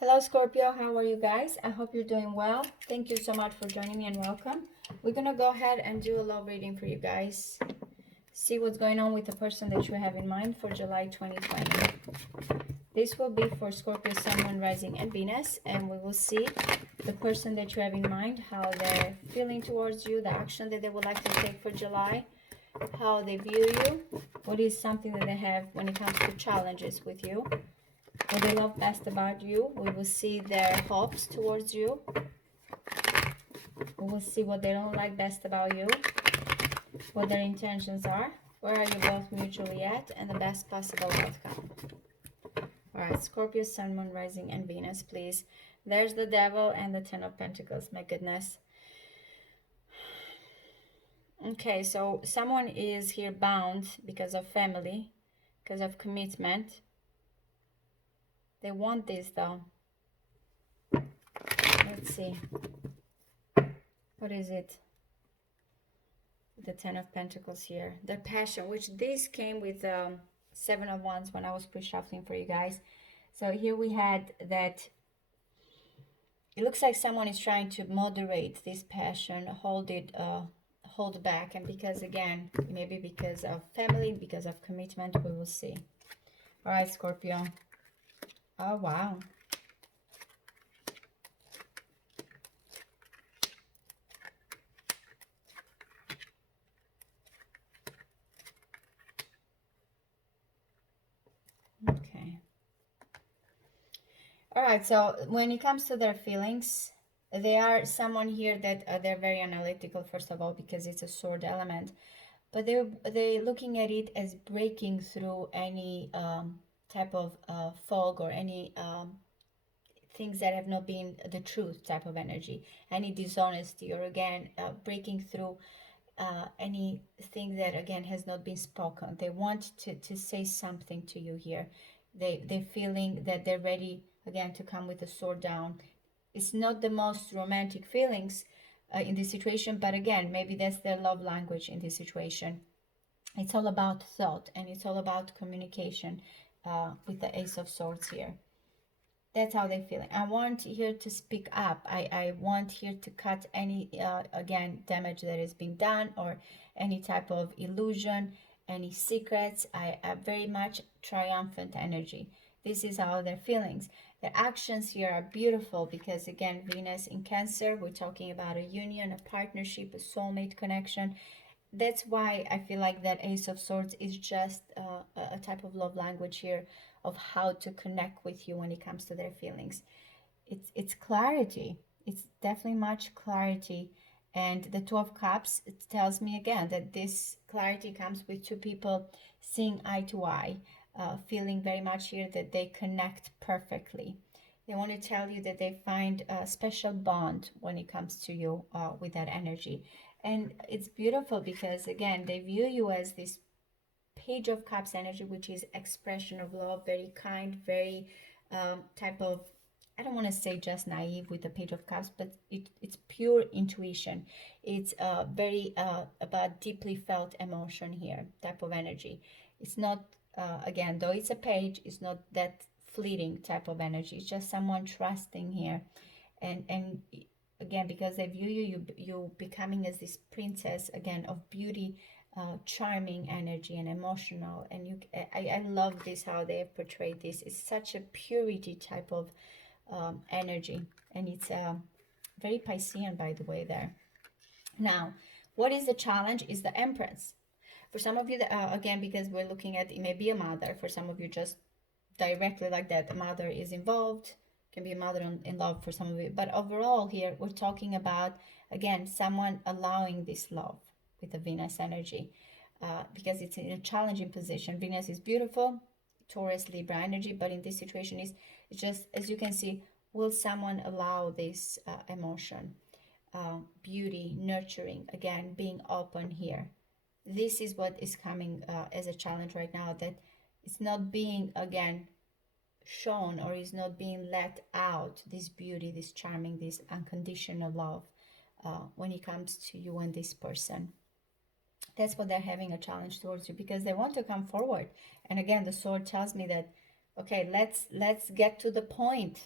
Hello Scorpio, how are you guys? I hope you're doing well. Thank you so much for joining me and welcome. We're gonna go ahead and do a love reading for you guys. See what's going on with the person that you have in mind for July 2020. This will be for Scorpio, Sun, Moon, Rising, and Venus, and we will see the person that you have in mind, how they're feeling towards you, the action that they would like to take for July, how they view you, what is something that they have when it comes to challenges with you, what they love best about you. We will see their hopes towards you. We will see what they don't like best about you, what their intentions are, where are you both mutually at, and the best possible outcome. Alright, Scorpio, Sun, Moon, Rising, and Venus, please. There's the Devil and the Ten of Pentacles. My goodness. Okay, so someone is here bound because of family, because of commitment. They want this though. Let's see. What is it? The Ten of Pentacles here. The passion, which this came with Seven of Wands when I was pre-shuffling for you guys. So here we had that it looks like someone is trying to moderate this passion, hold back. And because, again, maybe because of family, because of commitment, we will see. All right, Scorpio. Oh, wow. Okay. All right, so when it comes to their feelings, they are someone here that they're very analytical, first of all, because it's a sword element. But they're looking at it as breaking through any type of fog or any things that have not been the truth type of energy, any dishonesty, or again, breaking through anything that again has not been spoken. They want to say something to you here. They're feeling that they're ready again to come with the sword down. It's not the most romantic feelings in this situation, but again, maybe that's their love language in this situation. It's all about thought, and it's all about communication with the Ace of Swords here. That's how they're feeling. I want here to speak up. I want here to cut any, again, damage that has been done, or any type of illusion, any secrets. I have very much triumphant energy. This is how their feelings. Their actions here are beautiful because, again, Venus in Cancer, we're talking about a union, a partnership, a soulmate connection. That's why I feel like that Ace of Swords is just a type of love language here of how to connect with you when it comes to their feelings. It's clarity. It's definitely much clarity. And the Two of Cups, it tells me again that this clarity comes with two people seeing eye to eye, feeling very much here that they connect perfectly. They want to tell you that they find a special bond when it comes to you with that energy. And it's beautiful because, again, they view you as this Page of Cups energy, which is expression of love, very kind, very type of, I don't want to say just naive with the Page of Cups, but it's pure intuition. It's very about deeply felt emotion here, type of energy. It's not, again, though it's a page, it's not that fleeting type of energy. It's just someone trusting here. And again, because they view you becoming as this princess, again, of beauty, charming energy and emotional. And I love this, how they have portrayed this. It's such a purity type of energy, and it's very Piscean, by the way, there. Now, what is the challenge is the Empress. For some of you, again, because we're looking at, it may be a mother. For some of you, just directly like that, the mother is involved. Can be a mother in love for some of you. But overall here, we're talking about, again, someone allowing this love with the Venus energy, because it's in a challenging position. Venus is beautiful, Taurus, Libra energy, but in this situation is just, as you can see, will someone allow this emotion, beauty, nurturing, again, being open here. This is what is coming as a challenge right now, that it's not being, again, shown, or is not being let out, this beauty, this charming, this unconditional love when it comes to you and this person. That's what they're having a challenge towards you, because they want to come forward. And again, the sword tells me that, okay, let's get to the point.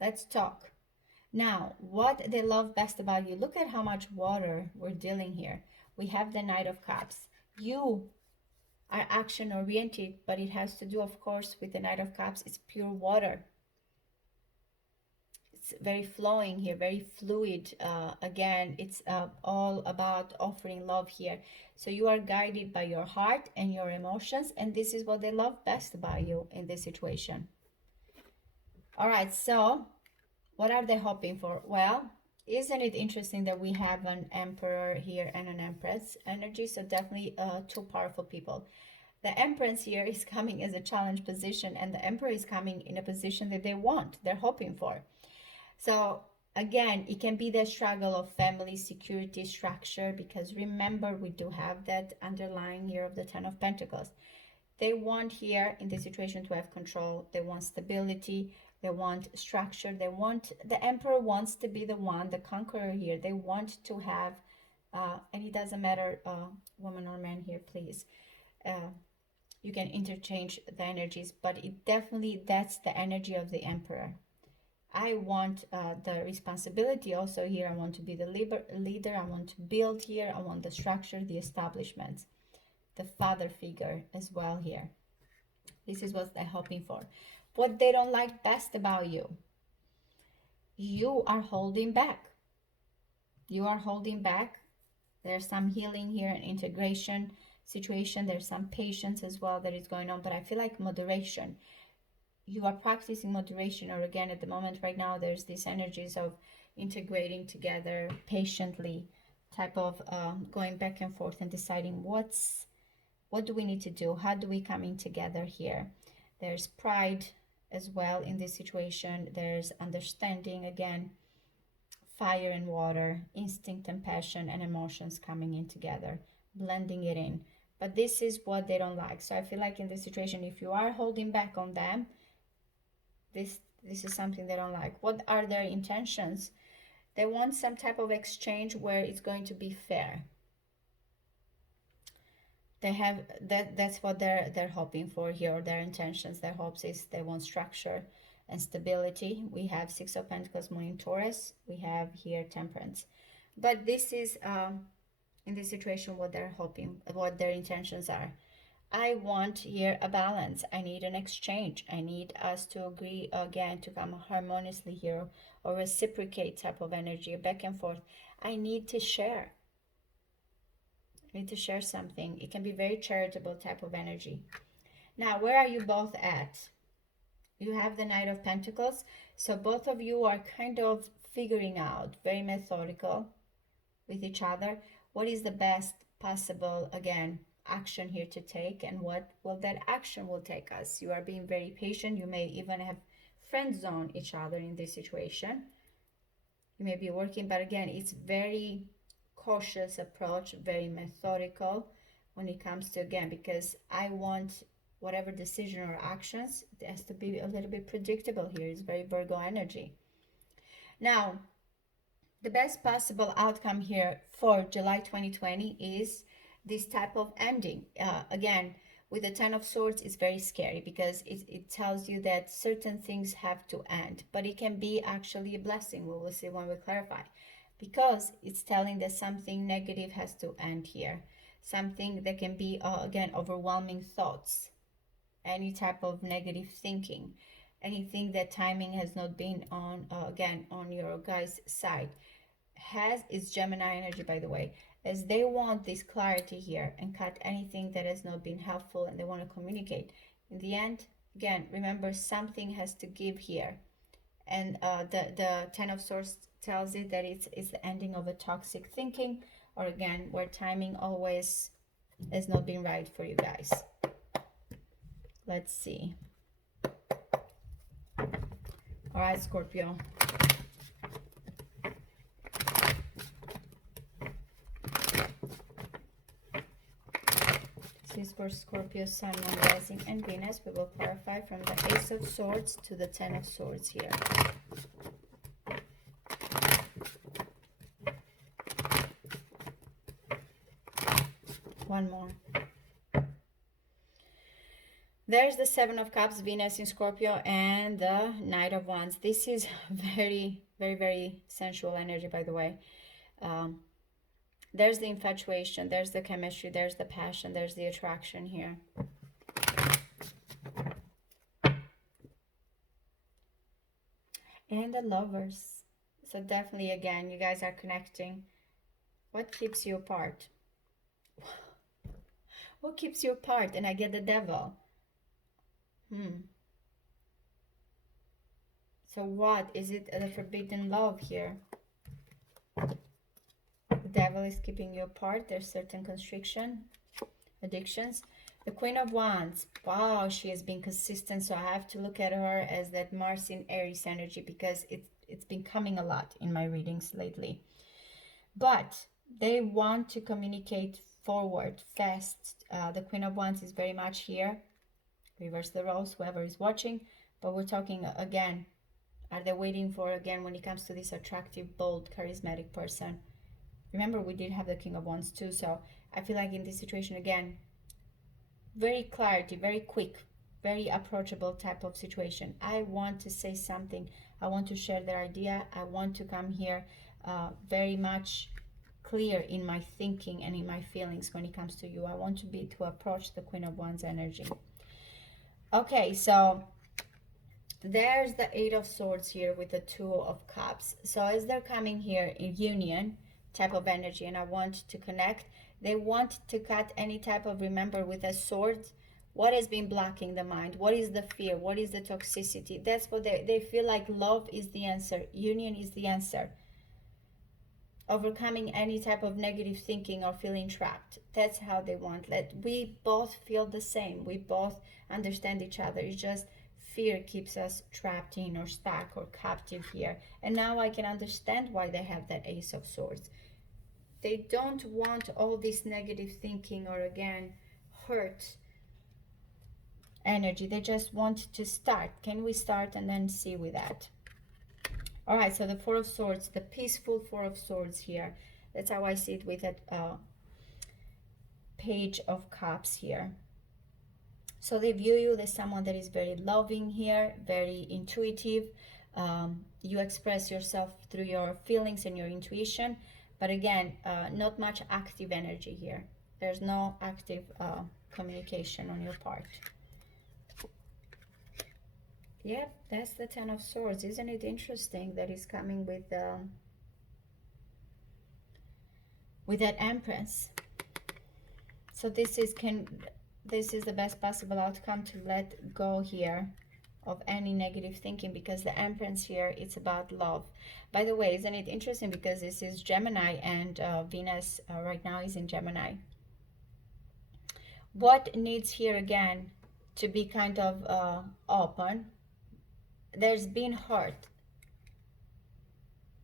Let's talk. Now, what they love best about you, look at how much water we're dealing here. We have the Knight of Cups. You are action oriented, but it has to do, of course, with the Knight of Cups. It's pure water. It's very flowing here, very fluid. Again, it's all about offering love here. So you are guided by your heart and your emotions, and this is what they love best about you in this situation. All right, so what are they hoping for? Well, isn't it interesting that we have an emperor here and an empress energy? So definitely two powerful people. The empress here is coming as a challenge position, and the emperor is coming in a position that they want, they're hoping for. So again, it can be the struggle of family security structure, because remember, we do have that underlying here of the Ten of Pentacles. They want here in this situation to have control. They want stability. They want structure. They want, the emperor wants to be the one, the conqueror here. They want to have, and it doesn't matter, woman or man here, please. You can interchange the energies, but it definitely, that's the energy of the emperor. I want the responsibility also here. I want to be the leader. I want to build here. I want the structure, the establishment, the father figure as well here. This is what they're hoping for. What they don't like best about you, you are holding back. You are holding back. There's some healing here and integration situation. There's some patience as well that is going on, but I feel like moderation. You are practicing moderation, or again, at the moment right now, there's these energies of integrating together patiently, type of going back and forth and deciding what do we need to do? How do we come in together here? There's pride as well in this situation. There's understanding, again, fire and water, instinct and passion and emotions coming in together, blending it in. But this is what they don't like. So I feel like in this situation, if you are holding back on them, this is something they don't like. What are their intentions? They want some type of exchange where it's going to be fair. They have that's what they're hoping for here, or their intentions, their hopes is they want structure and stability. We have Six of Pentacles, Moon in Taurus. We have here Temperance. But this is in this situation what they're hoping, what their intentions are. I want here a balance. I need an exchange. I need us to agree again to come harmoniously here, or reciprocate type of energy, back and forth. I need to share. I need to share something. It can be very charitable type of energy. Now, where are you both at? You have the Knight of Pentacles. So both of you are kind of figuring out, very methodical with each other, what is the best possible, again, action here to take, and what will that action will take us. You are being very patient. You may even have friend zone each other in this situation. You may be working, but again, it's very cautious approach, very methodical when it comes to, again, because I want whatever decision or actions, it has to be a little bit predictable here. It's very Virgo energy. Now, the best possible outcome here for July 2020 is this type of ending. Again, with the Ten of Swords, it's very scary because it tells you that certain things have to end, but it can be actually a blessing. We will see when we clarify, because it's telling that something negative has to end here. Something that can be, again, overwhelming thoughts, any type of negative thinking, anything that timing has not been on, again, on your guys' side. Is Gemini energy, by the way, as they want this clarity here and cut anything that has not been helpful, and they want to communicate. In the end, again, remember, something has to give here. And the Ten of Swords tells it that it's the ending of a toxic thinking, or again, where timing always has not been right for you guys. Let's see. All right, Scorpio. This is for Scorpio, Sun, Moon, Rising, and Venus. We will clarify from the Ace of Swords to the Ten of Swords here. One more. There's the Seven of Cups, Venus in Scorpio, and the Knight of Wands. This is very, very, very sensual energy, by the way. Um, there's the infatuation, there's the chemistry, there's the passion, there's the attraction here. And the Lovers. So definitely, again, you guys are connecting. What keeps you apart? What keeps you apart? And I get the Devil. So what? Is it the forbidden love here? The Devil is keeping you apart. There's certain constriction, addictions. The Queen of Wands. Wow, she has been consistent. So I have to look at her as that Mars in Aries energy, because it's been coming a lot in my readings lately. But they want to communicate forward, fast. The Queen of Wands is very much here. Reverse the roles, whoever is watching. But we're talking again. Are they waiting for, again, when it comes to this attractive, bold, charismatic person? Remember, we did have the King of Wands too. So I feel like in this situation, again, very clarity, very quick, very approachable type of situation. I want to say something. I want to share their idea. I want to come here very much clear in my thinking and in my feelings when it comes to you. I want to approach the Queen of Wands energy. Okay, so there's the Eight of Swords here with the Two of Cups. So as they're coming here in union type of energy, and I want to connect, they want to cut any type of, remember, with a sword, what has been blocking the mind? What is the fear? What is the toxicity? That's what they feel like. Love is the answer. Union is the answer. Overcoming any type of negative thinking or feeling trapped. That's how they want. We both feel the same. We both understand each other. It's just fear keeps us trapped in or stuck or captive here. And now I can understand why they have that Ace of Swords. They don't want all this negative thinking or, again, hurt energy. They just want to start. Can we start and then see with that? All right, so the Four of Swords, the peaceful Four of Swords here. That's how I see it with that Page of Cups here. So they view you as someone that is very loving here, very intuitive. You express yourself through your feelings and your intuition. But again, not much active energy here. There's no active communication on your part. Yep, that's the Ten of Swords. Isn't it interesting that he's coming with that Empress? So this is the best possible outcome, to let go here of any negative thinking, because the Empress here, it's about love. By the way, isn't it interesting, because this is Gemini, and Venus right now is in Gemini. What needs here again to be kind of open? There's been hurt.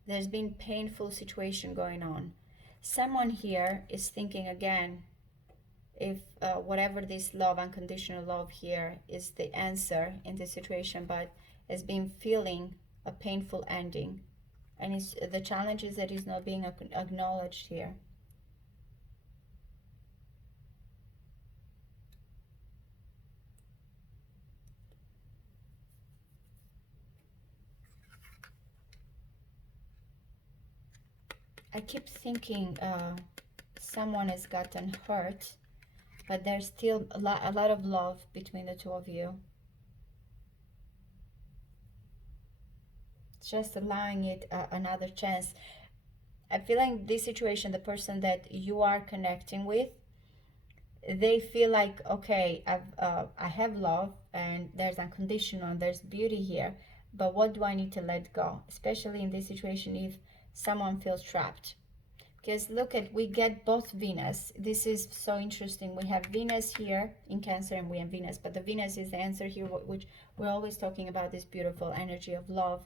There's been painful situation going on. Someone here is thinking, again, if whatever this love, unconditional love here, is the answer in this situation, but has been feeling a painful ending. And the challenge is that it's not being acknowledged here. I keep thinking someone has gotten hurt, but there's still a lot of love between the two of you. It's just allowing it another chance. I feel like this situation, the person that you are connecting with, they feel like, okay, I have love, and there's unconditional, and there's beauty here, but what do I need to let go? Especially in this situation, if someone feels trapped. Because look at, we get both Venus. This is so interesting. We have Venus here in Cancer, and we have Venus, but the Venus is the answer here, which we're always talking about, this beautiful energy of love,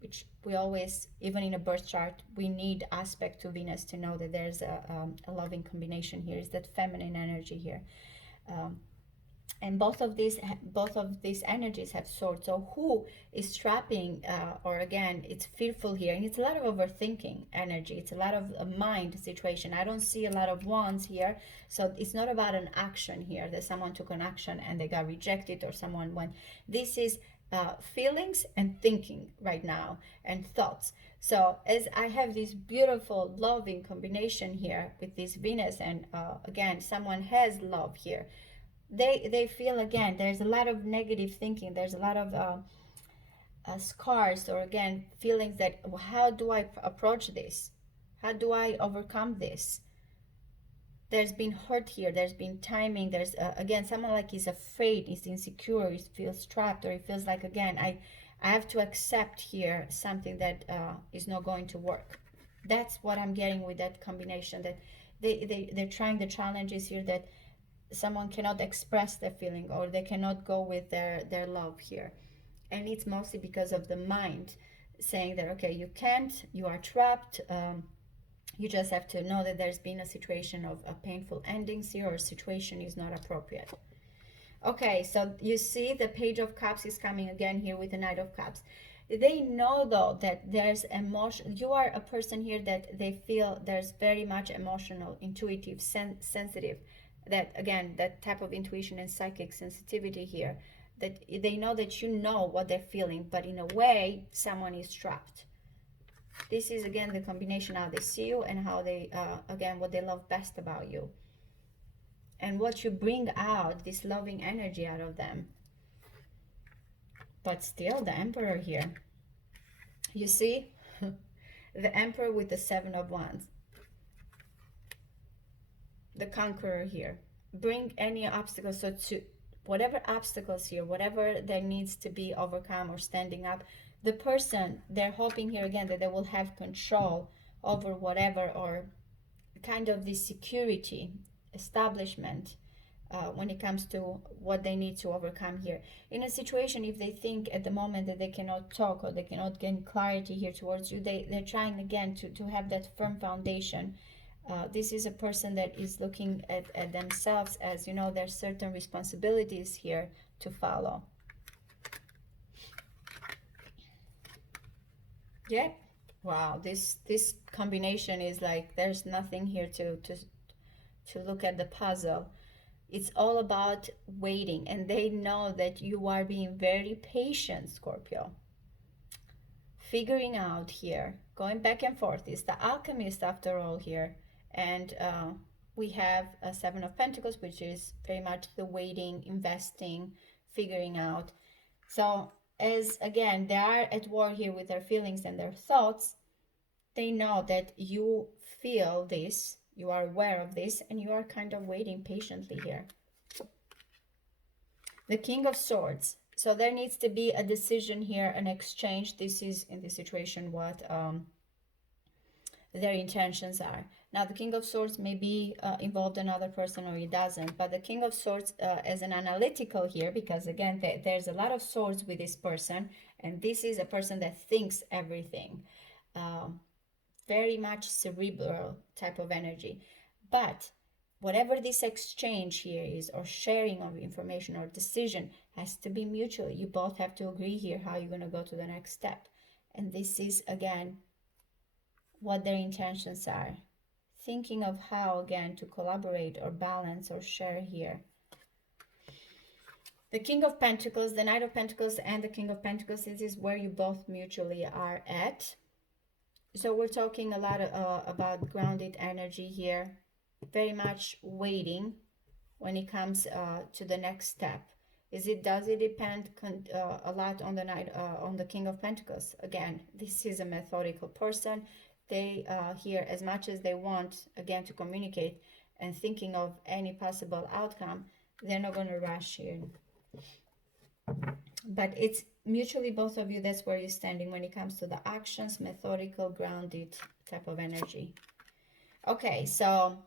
which we always, even in a birth chart, we need aspect to Venus to know that there's a loving combination here. Is that feminine energy here. And both of these energies have swords. So who is trapping, or again, it's fearful here, and it's a lot of overthinking energy. It's a lot of a mind situation. I don't see a lot of wands here, so it's not about an action here that someone took an action and they got rejected, or someone went. This is feelings and thinking right now, and thoughts. So as I have this beautiful loving combination here with this Venus, and again, someone has love here, they feel, again, there's a lot of negative thinking, there's a lot of scars, or again, feelings that, how do I approach this, how do I overcome this? There's been hurt here, there's been timing, there's again, someone like is afraid, is insecure, he feels trapped, or he feels like, again, I have to accept here something that is not going to work. That's what I'm getting with that combination, that they're trying the challenges here, that someone cannot express their feeling, or they cannot go with their love here. And it's mostly because of the mind saying that, okay, you can't, you are trapped. You just have to know that there's been a situation of a painful endings here, or a situation is not appropriate. Okay, so you see the Page of Cups is coming again here with the Knight of Cups. They know though that there's emotion. You are a person here that they feel there's very much emotional, intuitive, sensitive. That again, that type of intuition and psychic sensitivity here. That they know that you know what they're feeling, but in a way, someone is trapped. This is again the combination how they see you, and how they again, what they love best about you, and what you bring out, this loving energy out of them. But still, the Emperor here, you see, the Emperor with the Seven of Wands, the Conqueror here, bring any obstacles. So to whatever obstacles here, whatever there needs to be overcome or standing up, the person, they're hoping here again that they will have control over whatever, or kind of this security establishment when it comes to what they need to overcome here. In a situation, if they think at the moment that they cannot talk, or they cannot gain clarity here towards you, they're trying again to have that firm foundation. This is a person that is looking at themselves as, you know, there's certain responsibilities here to follow. Yeah. Wow, this combination is like, there's nothing here to look at the puzzle. It's all about waiting, and they know that you are being very patient, Scorpio. Figuring out here, going back and forth. It's the alchemist after all here. And we have a Seven of Pentacles, which is very much the waiting, investing, figuring out. So as again, they are at war here with their feelings and their thoughts, they know that you feel this, you are aware of this, and you are kind of waiting patiently here. The King of Swords. So there needs to be a decision here, an exchange. This is in this situation what their intentions are. Now the King of Swords may be involved another person, or he doesn't, but the King of Swords as an analytical here, because again there's a lot of swords with this person, and this is a person that thinks everything. Very much cerebral type of energy. But whatever this exchange here is, or sharing of information or decision, has to be mutual. You both have to agree here how you're going to go to the next step. And this is again what their intentions are. Thinking of how again to collaborate or balance or share here. The King of Pentacles, the Knight of Pentacles, and the King of Pentacles, this is where you both mutually are at. So we're talking a lot about grounded energy here, very much waiting when it comes to the next step. Does it depend a lot on on the King of Pentacles? Again, this is a methodical person. They here, as much as they want again to communicate and thinking of any possible outcome, they're not going to rush here. But it's mutually both of you, that's where you're standing when it comes to the actions, methodical, grounded type of energy. Okay, so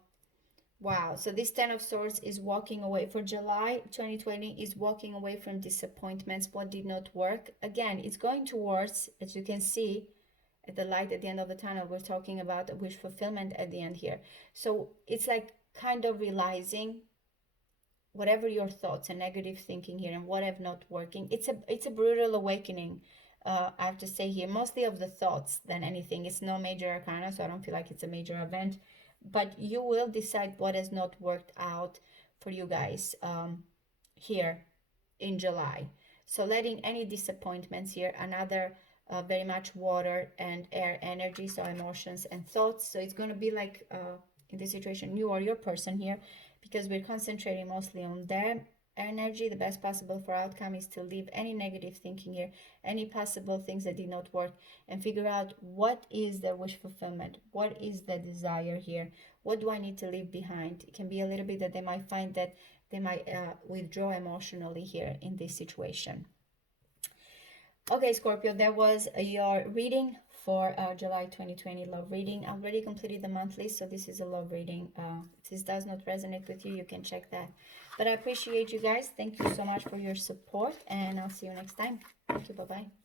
wow, so this Ten of Swords is walking away for July 2020, is walking away from disappointments, what did not work. Again, it's going towards, as you can see at the light at the end of the tunnel, we're talking about a wish fulfillment at the end here. So it's like kind of realizing whatever your thoughts and negative thinking here and what have not working, it's a brutal awakening. I have to say here, mostly of the thoughts than anything. It's no major arcana, so I don't feel like it's a major event, but you will decide what has not worked out for you guys here in July. So letting any disappointments here, another very much water and air energy, so emotions and thoughts. So it's going to be like in this situation, you or your person here, because we're concentrating mostly on their energy. The best possible for outcome is to leave any negative thinking here, any possible things that did not work, and figure out what is their wish fulfillment, what is the desire here, what do I need to leave behind. It can be a little bit that they might find that they might withdraw emotionally here in this situation. Okay, Scorpio, that was your reading for July 2020 love reading. I already completed the monthly, so this is a love reading. If this does not resonate with you, you can check that. But I appreciate you guys. Thank you so much for your support, and I'll see you next time. Thank you. Bye-bye.